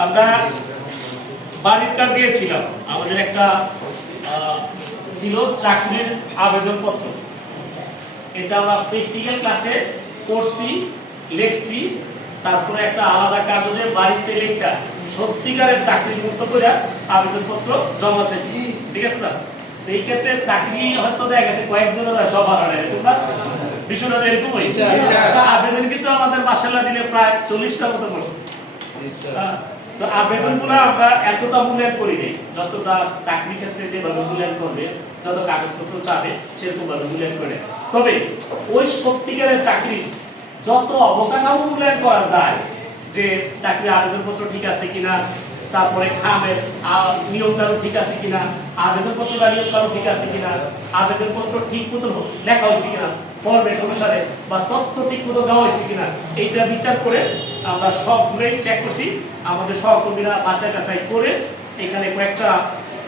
আমরা কাজ দিয়েছিলাম। আমাদের একটা ছিল চাকরির আবেদনপত্র। এটা আমরা প্র্যাকটিক্যাল ক্লাসে করছি লিখছি তারপরে একটা আলাদা কাগজে বাড়িতে লেখা সত্যিকারের চাকরি মুক্ত করে আবেদনপত্র জমা চাইছি ঠিক আছে না? এই ক্ষেত্রে চাকরি হয়তো দেখা গেছে কয়েকজন সব হারানো এরকম না বিষয়টা এরকম আবেদন কিন্তু আমাদের মাসাল্লাহ দিনে প্রায় চল্লিশটা মতো করছে। হ্যাঁ, তো আবেদনগুলো আমরা এতটা মূল্যায়ন করি নাই। যতটা চাকরি ক্ষেত্রে যেভাবে মূল্যায়ন করবে, যত কাগজপত্র চাবে, সেরকম ভাবে মূল্যায়ন করে তবে ওই সত্যিকারের চাকরি, যত অবকাঠামো মূল্যায়ন করা যায় যে চাকরির আবেদনপত্র ঠিক আছে কিনা তারপরে খামের নিয়মকানুন ঠিক আছে কিনা আবেদনপত্র নিয়মকানুন ঠিক আছে কিনা আবেদনপত্র ঠিক মতো লেখা হয়েছে কিনা, ফরম্যাট অনুসারে বা তথ্য ঠিক মতো দেওয়া হয়েছে কিনা, এইটা বিচার করে আমরা সবগুলোই চেক করছি। আমাদের সহকর্মীরা বাছাই টাছাই করে এখানে কয়েকটা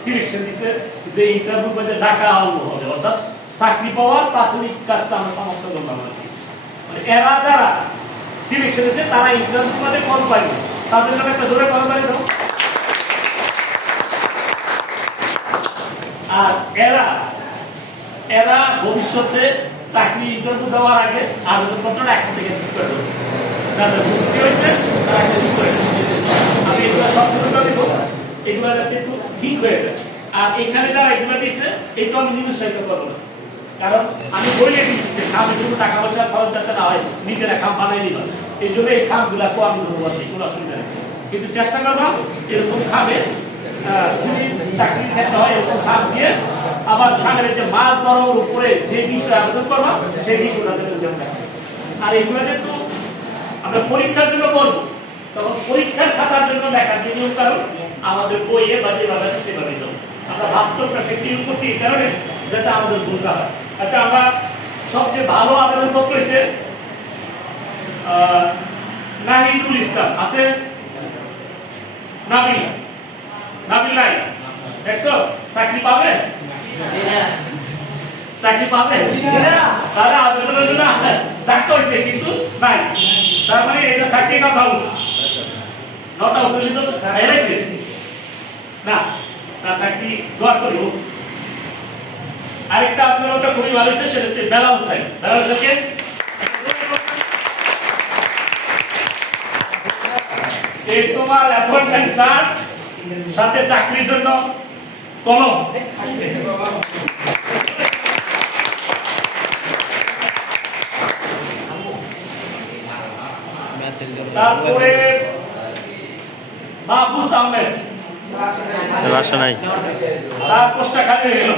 সিলেকশন দিছে যে ইন্টারভিউ মধ্যে ডাকা আরম্ভ হবে, অর্থাৎ চাকরি পাওয়ার প্রাথমিক কাজটা আমরা সমাপ্ত করলাম আর কি। মানে এরা যারা সিলেকশন দিচ্ছে তারা ইন্টারভিউ মধ্যে কল পাইবে। তাদের জন্য একটা জোরে কল পাই আর এরা এরা ভবিষ্যতে চাকরি ইন্টারভিউ দেওয়ার আগে আবেদনপত্রটা এখন থেকে ঠিক করে দেবে। হয়েছে, তারা ঠিক করে আমি এগুলো সব এগুলো যাতে একটু ঠিক হয়ে যায়। আর এখানে যারা এগুলো দিচ্ছে একটু আমি নিরুৎসাহিত করব না। কারণ আমি বলে দিচ্ছি যে খামের জন্য টাকা পয়সা খরচ যাতে না হয়, নিজেরা খাম বানাই নিবা। এই জন্য এই খামগুলা কো আমি দিই, কোনো অসুবিধা নেই। কিন্তু চেষ্টা করব, এরকম খামে চাকরির ক্ষেত্রে হয় এরকম খাম দিয়ে আবার খামের যে মাছ বড়র উপরে যে বিষয়ে আবেদন করব সেই বিষয়টা থাকে আর এগুলো যেহেতু আমরা পরীক্ষার জন্য করব তখন পরীক্ষার খাতার জন্য লেখার যে নিয়ম কারণ আমাদের বইয়ে বা যেভাবে আছে সেভাবে দেবো আমরা বাস্তবটা প্র্যাকটিক্যাল ইউজ করছি এই কারণে যাতে আমাদের ভুলটা হয় আচ্ছা আমরা সবচেয়ে ভালো আবেদনপত্র হয়েছে আহ, নাহিদুল ইসলাম। আছে? নাবিল। নাবিল নাই দেখছ? চাকরি পাবে? চাকরি পাবে? তারা আবেদনের জন্য ডাক্তার হয়েছে, কিন্তু নাই। তার মানে এটা চাকরি না। পাবো নটা উপনীত হেরেছে না না, চাকরি দোয়া করি হোক আরেকটা আপনার ওটা খুবই ভালো হয়েছে, সেটা হচ্ছে বেলা হোসেন। বেলা হোসেনকে তোমার অ্যাপয়েন্টমেন্ট স্যার সাথে চাকরির জন্য কলম তারপরে মাহফুজ আহমেদ। আসে নাই। তার পোস্টটা খালি হয়ে গেল।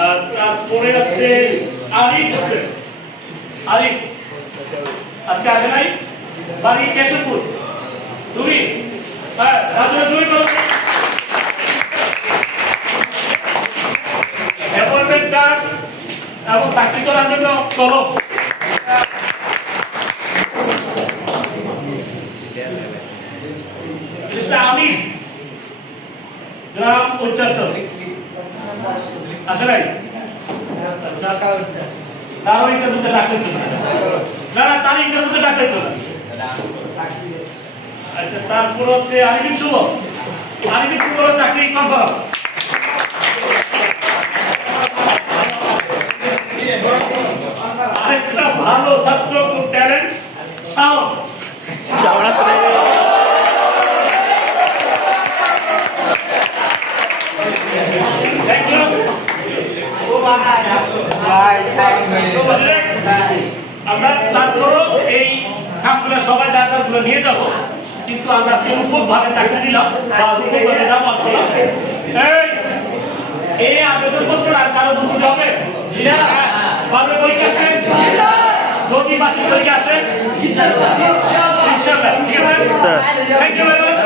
আর তারপরে আছে আরিফ হোসেন। আরিফ আজকে আসে নাই? বাড়ি কেশবপুর। তুমি হ্যাঁ রাজু কলম। আমি গ্রাম আসে নাই আচ্ছা। তারও ইন্টারভিউতে ডাকলে চলে না তার ইন্টারভিউতে ডাকলে চলে আচ্ছা তারপর হচ্ছে আরিফিন শুভ আরিফিন শুভ চাকরি কনফার্ম আরেকটা ভালো ছাত্র খুব ট্যালেন্ট শাওন। শাওন আমরা তারপরও এই কামগুলো সবাই যার যারগুলো নিয়ে যাব। কিন্তু আমরা রূপক ভাবে চাকরি দিলাম বা রূপক ভাবে নাম করলাম এই, এই আবেদনপত্র আর কারও দুটো হবে? পারবে পরীক্ষা? যদি মাসিক পরীক্ষা আসে? ইনশাআল্লাহ। ঠিক আছে? Thank you very much